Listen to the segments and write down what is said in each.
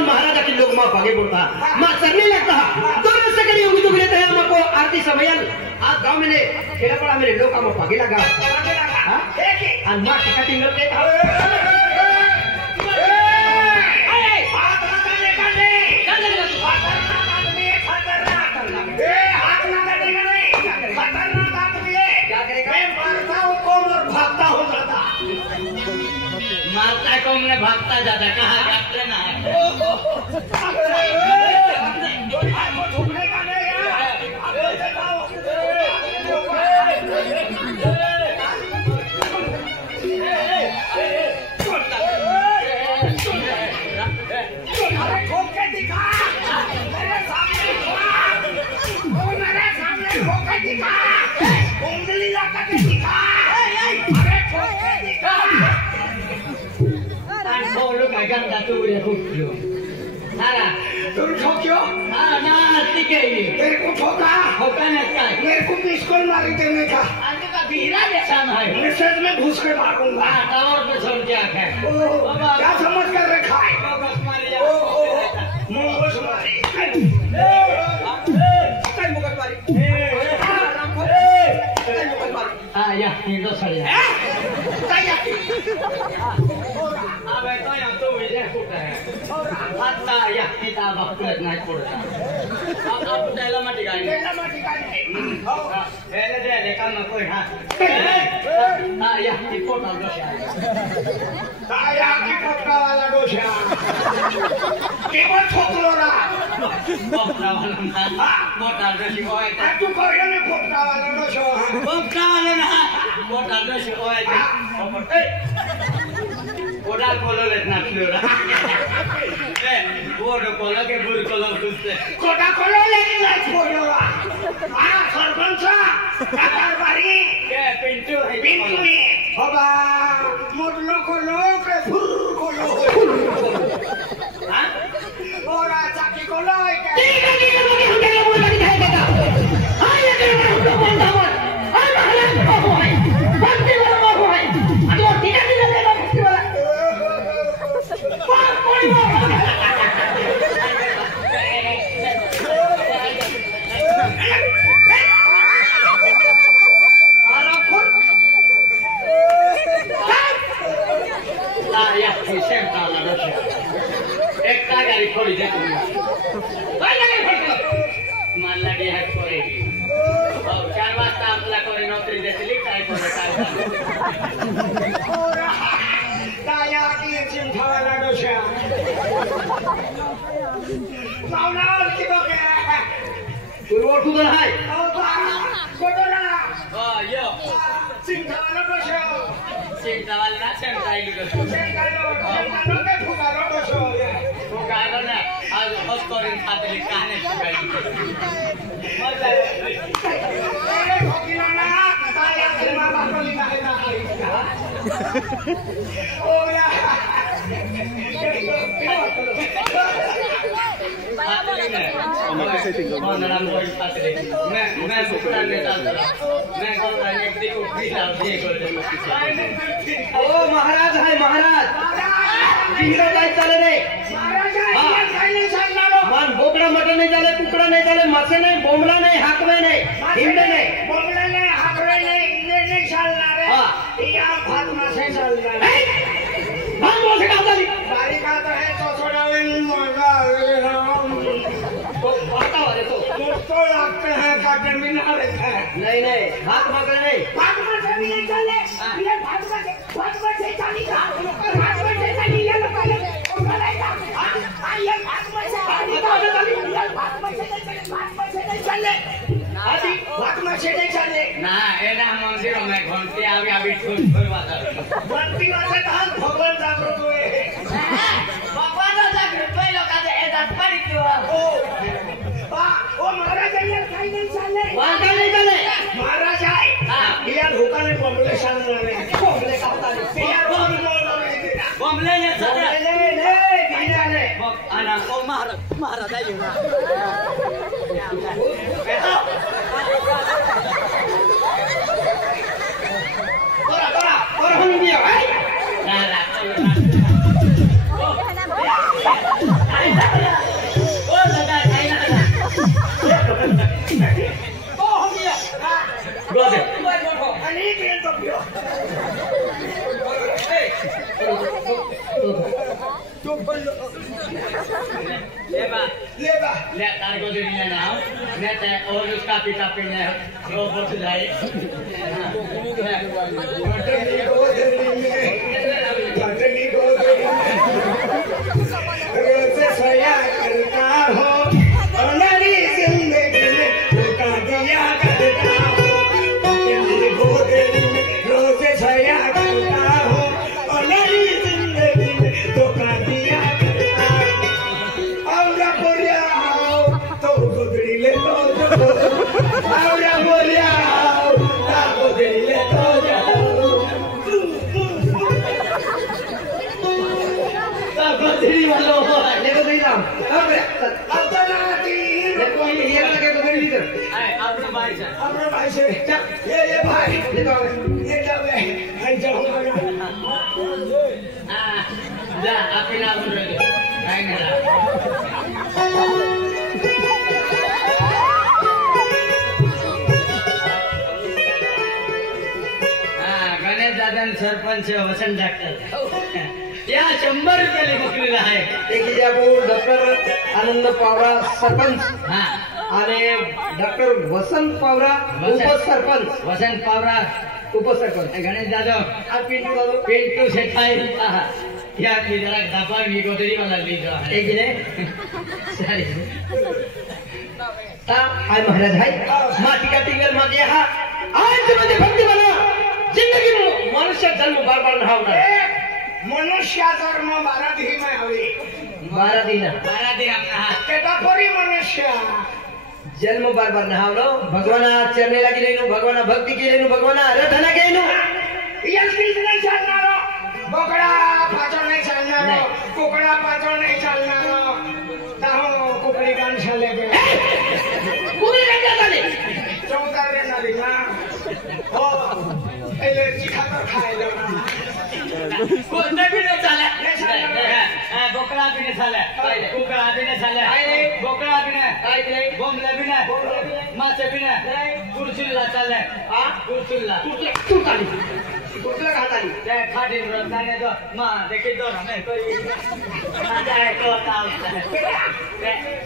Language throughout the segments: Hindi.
महाराजा के लोग माँ भागे बोलता माँ सरने लगता दोनों से कड़ी उम्मीद उगले थे हमको आरती समयन आज गांव में ने खेला पड़ा मेरे लोग का भागे लगा माँ टिकटिंग करते मारता को मैंने भागता जाता कहाँ जाते ना ganda tu dia kukyo. Nara, tu kukyo? Ah, na, tike ini. Mere ko thoka? Thoka na काय? मेरे को मिस कॉल मारी देने का. आज का बीरा जैसा है. मैसेज में घुस के मारूंगा. हाँ, टावर पे छोड़ के आके. क्या समझ कर रखा है? मुंह को सुमारी. काय मुकट मारी? Ah, ya, itu saya. Saya. Abe तो yang tu ini kuda. Hatta ya kita bakal naik kuda. Apa dalam mati kan? Dalam mati kan. Oh, ele kan nak koi ha. Ah, ya ikut al dosa. Saya ikut kawala dosa. Kebal thoklora. Bokawala na. Modal dosa koi. Aku koi ni bokawala dosa. Bokawala na. Modal dosa koi. Modal kolo letna klora. Bodo kolo ke bur kolo kuste. Kota kolo letna klora. Ah, sarpancha. Kakar bari. Ke pintu hai. Pintu ni. Hoba. Modlo kolo ke bur kolo. Hah? Ora chaki kolo ke. Tiga bagi hundai lo lagi hai beta. Ayo ke hundai bol. Ana halan ko hai. Bandi wala ko hai. Ado tiga le ba basti wala. थोड़ी देर मान लगे है करेगी और 4 वाजता आपला करे नौकरी देतली काय करे काय ताया की चिंतावाला डोशा पावना की बके तू ओळखून हाय कोटोला यो चिंतावाला डोशा चिंतावाला ना चिंताईली डोशा चिंतावाला के फुगारो डोशा फुगारो ना आज बस करेन खातली काने फुगाई मजा ए ठोकीला ना ताया सिनेमा बाटली ना ओया मैं सुकड़ा लेता मैं कल रानी को पीला दिए ओ महाराज है महाराज हीरो गाय चले रे मान बोकड़ा मटन नहीं चले कुकड़ा नहीं चले मसे नहीं बोमला नहीं हाकवे नहीं हिंदे नहीं बोमला नहीं हाकवे नहीं हिंदे नहीं चलना रे यहाँ भाग मसे चलना रे भाग मसे का चली बारी का तो है तो थोड़ा मजा तो लगते हैं काटे मिना रहता है नहीं भाग मसे नहीं चले ये भाग मसे चली का भाग मसे चली ये लोग ना एना मंदिर में घंटी आवे अभी छोड़ वाला घंटी वाले तो भगवान जागृत हुए भगवान जागृत हुए लोग आते एदा पड़ी क्यों ओ महाराज ये नहीं चले वहां नहीं चले महाराज आए हां ये भूखा ने पॉपुलेशन में बोंबले ने सगळं नाही बिनाले बघ आणा ओ महाराज आहे ना तोरा होऊन दिया ले तार को दे दिया ना मैं ते और उसका पिता ने रोबोट जाए रोज सोया करता हो और मेरी जिंदगी में धोखा दिया करता हो तेरी गोद में रोज सोया करता हो और मेरी जिंदगी में धोखा दिया करता और बोलिया तो गोदड़ी ले तो और बोलिया तो गोदड़ी ले तो बदरी वालो देखो नहीं राम अब तो ना तीर देखो ये लगे तो मेरी इधर अपने भाई से ये भाई ये जाओ भाई जाओ जा अपना बोल रहे काय ना गणेश दादा सरपंच वसंत डॉक्टर या 100 रुपये बकरीला आहे एक इजापूर डॉक्टर आनंद पावरा सरपंच हा आणि डॉक्टर वसंत पावरा उपसरपंच वसंत पावरा उपसरपंच गणेश दादा पिंटू शेठाई या मी जरा दाबा मी गोदरी मला लिहिलो आहे एक ने सॉरी ता हाय महाराज हाय माटी का टिंगल मा दिया हा आज मध्ये भक्ती बना जिंदगी में मनुष्य जन्म बार बार ना होना मनुष्य जन्म 12 दिन में हुई 12 दिन अपना केटा कोरी मनुष्य जन्म बार बार ना होलो भगवाना चरणे लागी लेनु भगवाना भक्ति की लेनु भगवाना आराधना केनु यस किस नहीं चालनारो बोकड़ा पाचो नहीं चालनारो कुकड़ा पाचो नहीं चालनारो ताहो कुकड़ी गान चले गए कुकड़ी गान चाले 14 रे नाली ना ओ एलर्जी खातर खाए लो कोणते भी नाही चाले बोकडा भी नाही चाले कुकडा भी नाही चाले बोकडा भी नाही बोंबला भी नाही मासे भी नाही कुरचुल्ला चालले कुरचुल्ला तू काली कुठला खाताली त्या खाडी रस्त्याने तो मा देखी तो हमें कोई काय तो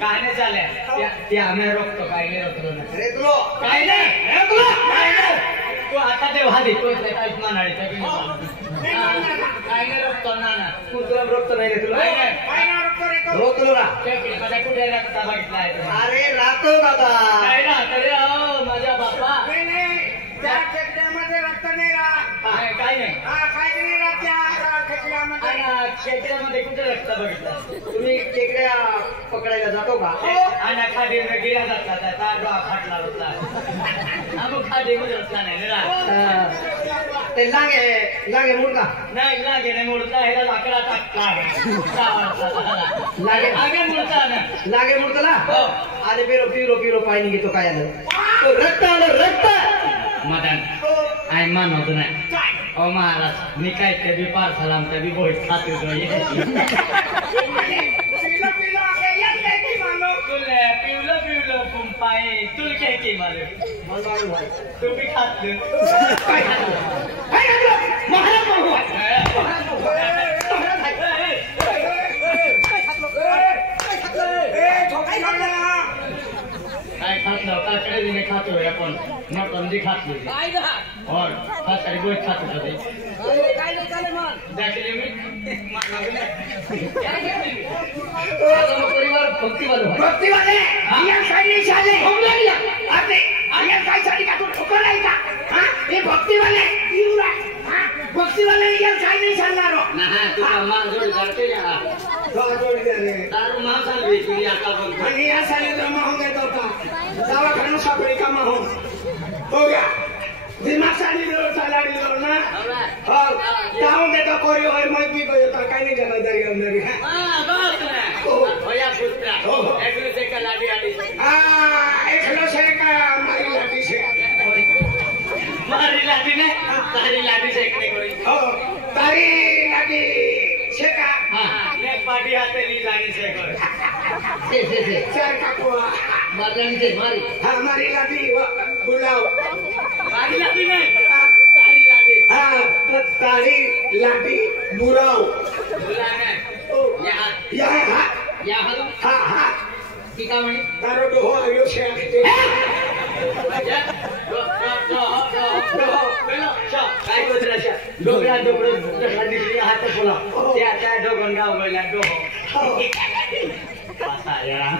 काय नाही चाले ते आम्ही रोखतो काय नाही रोखलो नाही रेतलो काय नाही तू आता ते वादी तो काय म्हणाली काय नाही रोखतो ना कुठला रोखतो नाही रे तुला काय नाही रोखतो रे तो रोखलो ना माझ्या कुठे रस्ता बघितला आहे अरे रातो दादा काय ना तरी माझ्या बापा त्या खेकड्यामध्ये रक्त नाही राहत काय नाही काय नाही राहत त्या खेकड्यामध्ये खेकड्यामध्ये कुठे रस्ता बघितला तुम्ही खेकड्या पकडायला जातो का आणि खाडी गिरा जातात तांडवा फाटला होता आम्ही खाडी मध्ये रस्ता नाही ना ते लागे मुलगा नाही लागे नाही मुडता ह्याला लाकडा टाकला लागे आगे मुडता ना लागे मुडतला आणि पिरो पाणी घेतो काय आलं तो रक्त आलं रक्त मदन आय मानवतो नाही ओ महाराज मी काय ते बी पार्सल आमच्या बी बोईत खातो पिवलं पुंपाय तुला काय की मालूम तू बी खात काय खातलो काकडे दिने खातो आपण मटन बी खातलो और काकडी गोई खातो होते देखले मी परिवार भक्ती वाले या साइड चाले हम लागला अरे या काय साइड का तू ठोकर आहे का हां हे भक्ती वाले युरा हां भक्ती वाले या साइड नाही चालणार ना तू मार जोडी करते या जोडी दे दारू मां चालवी तुझी अक्कल बंद आणि या साइड ड्रामा हो गया तो दवाखाना सापडी का हो गया दिमाग साडी लो ना और जाऊन देतो कोरी होय मग मी काय नाही जबाबदारी आमदारी एकलो से का लाडी आडी एकलो से का मारी लाडी से मारी लाडी ने तारी लाडी से एकने कोरी तारी लाडी से का ने पाटी हाथे ली लाडी से कोरी से चार का कुआ मारी से मारी मारी लाडी बुलाओ मारी लाडी ने तारी लाडी तारी लाडी बुलाओ बुलाने यहाँ टीका म्हणे तारो डोहो आयो छे काय कोतराशा डोगरा डोगरो निकली हात बोला त्या डोगन गाव गेला डोहो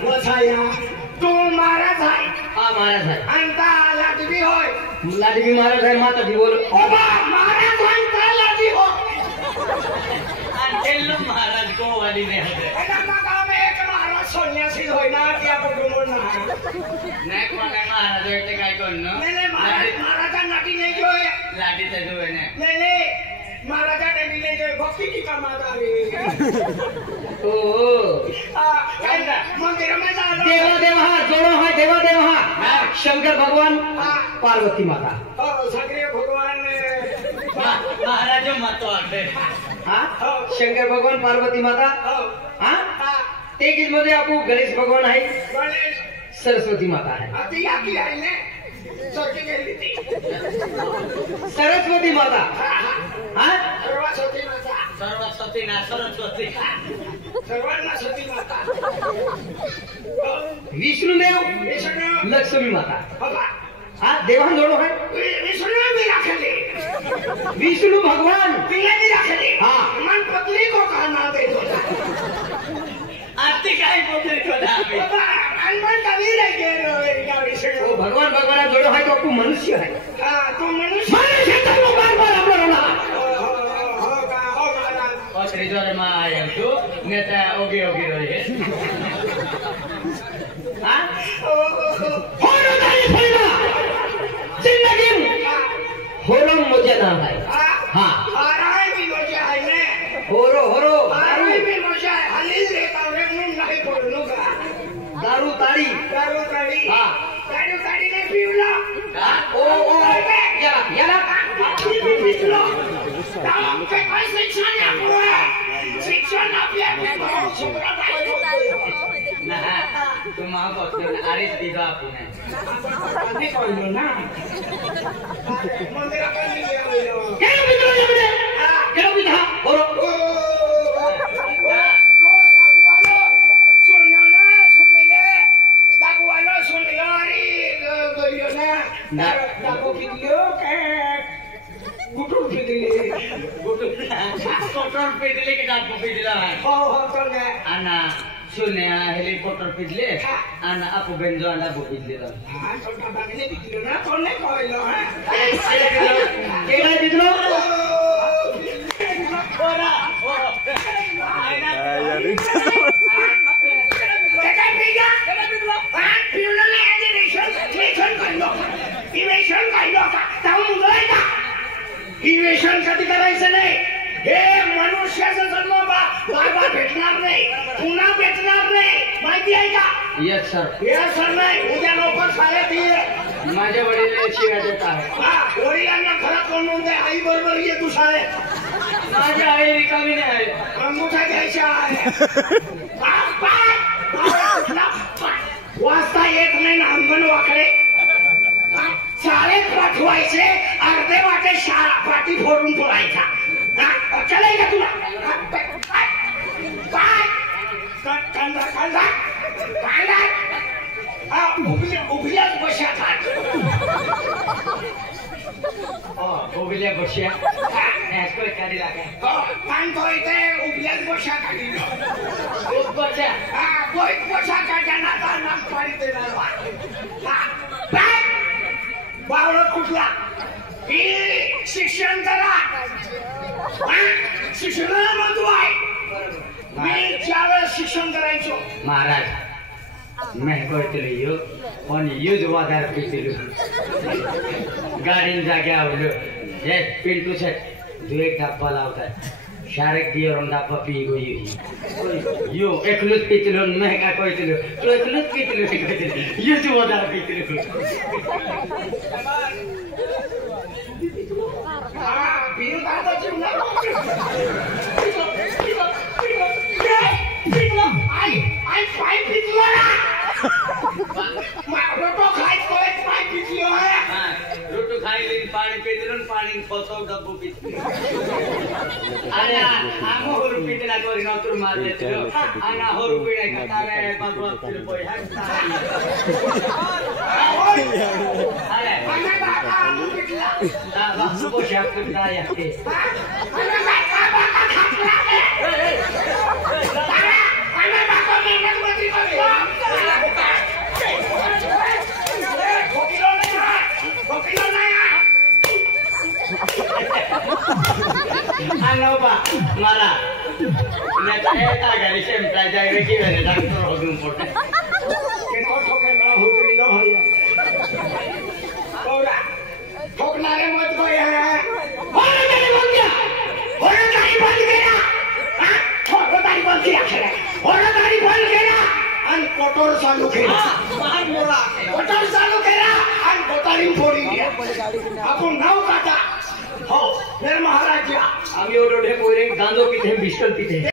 वसाया तू महाराज आहे महाराज आहे अंता लाडवी होय लाडवी महाराज आहे माता दी बोल ओबा महाराज आहे का लाडवी हो अंतेल्लो महाराज को वाली ने हटे एना गाव में एक महाराज सोन्यासी होय ना त्या बडुमोर ना नाही कोण काय महाराज એટલે काय कोण नाही महाराजा नाटी नाही जोय लाडी ते जोय नाही महाराजा नाटी नाही जोय भक्ती की कामात आली ओ मंदिर में जा देवा देवा जोड़ो है देवा देवा शंकर भगवान पार्वती माता सगळे भगवान महाराज मातो आते हाँ शंकर भगवान पार्वती माता हाँ ते किस मध्ये आपको गणेश भगवान है गणेश सरस्वती माता है अति आकी आहे ने सरकी गेली ती सरस्वती माता हाँ सरस्वती माता सरस्वती ना सरस्वती सर्वांना सती माता विष्णुदेव लक्ष्मी माता हाँ देवान जोड़ो है विष्णु भी रखले विष्णु भगवान पिया भी रखले हाँ मन पत्नी को कहना दे दो आरती का ही पुत्री को दाबी अनमन कभी रह गए वो भगवान भगवान जोड़ो है तो आपको मनुष्य है हाँ तो मनुष्य तो बार बार आप लोग ना हो श्री जोरे माँ आये तो नेता ओगे ओगे रही है हाँ होरो तारी फैला जिंदगी होरो मुझे नाम है हाँ आराई भी मुझे है ने होरो आराई भी मुझे है हली लेता हूँ नहीं बोलूँगा दारू ताड़ी हाँ दारू ताड़ी ने पीऊला ओ याला पीऊला काम के कोई शिक्षा ना हुआ शिक्षा ना पिया के छोकरा भाई ना तुम आप आरिस दीदो आपने नहीं कोई ना मंदिर का नहीं है क्या बिधा और ना डाको किलो के गुटू पिदले कोटर पिदले के डाको पिदला है हो चल गए आना सुने हेलीकॉप्टर पिदले आना आपो बेंजो आना बो पिदले तो हां तो बागले पिदले ना कोने कहलो है केड़ा पिदलो ओरा आइना केड़ा पिदला हां पिदला ने एजुकेशन करलो इवेशन काढलो का जाऊन उदय का इवेशन कधी करायचं नाही हे मनुष्याचा जन्म बाबा भेटणार नाही पुन्हा भेटणार नाही माहिती आहे का यस सर नाही उद्या लवकर शाळेत ये माझ्या वडिलांना शिव्या देत आहे वडिलांना घरात कोण दे आई बरोबर ये तू शाळेत माझ्या आई रिकामी नाही आहे अंगुठा घ्यायचा आहे वाचता येत नाही ना अंगण वाकडे शाळेत पाठवायचे अर्धे वाटे शाळा पाठी फोडून पडायचा चला का तुला काय उभल्याच बशात उभल्या बशा काढी लागे कांतो इथे उभल्याच बशा काढी बशा बशा काढताना नाम पाडी देणार बावळत कुठला ही शिक्षण करा शिक्षणाला महत्व आहे मी ज्यावेळेस शिक्षण करायचो महाराज मैं करते यो पण युज वादार पिटिलो गाडीन जागे आवलो हे पिंटू से तू एक डब्बा लावताय शारेक दियर डब्बा पी गई यो एकलुत पीतलो मैं का कहतिलो तू एकलुत पीतलो यो तू मजा पीतलो बिरु दादा चिमना आई फाइव पिछलो रोटो खाई कोई फाइव पिछलो है हां रोटो खाई लेन पानी पीतलो पानी फोटो डब्बो पीतलो अरे आमो होर पीतला करी नतुर मार देतलो आना होर पीणे कतारे बाबा तिल बोय हां अरे आना बाबा पिछला बाबू को शाप करता है के आना बाबा खातला आना बाबा मेहनत मत करो Bokilo na ano ba mara neta gari sempre jai re ki mere doctor hogum porte के ठोके ना हुतरी न होया तोरा ठोकना रे मत को है होरे तेरे बन गया होरे तारी बन गया हां होरे तारी बन गया खेला होरे तारी बन गया अन कोटोर चालू खेला मार मोरा कोटोर चालू खेला अन कोटारी फोड़ी दिया अपन नाव काटा हो फिर महाराज आम्ही ओढे पोरे गांजो पिते बिस्टल पिते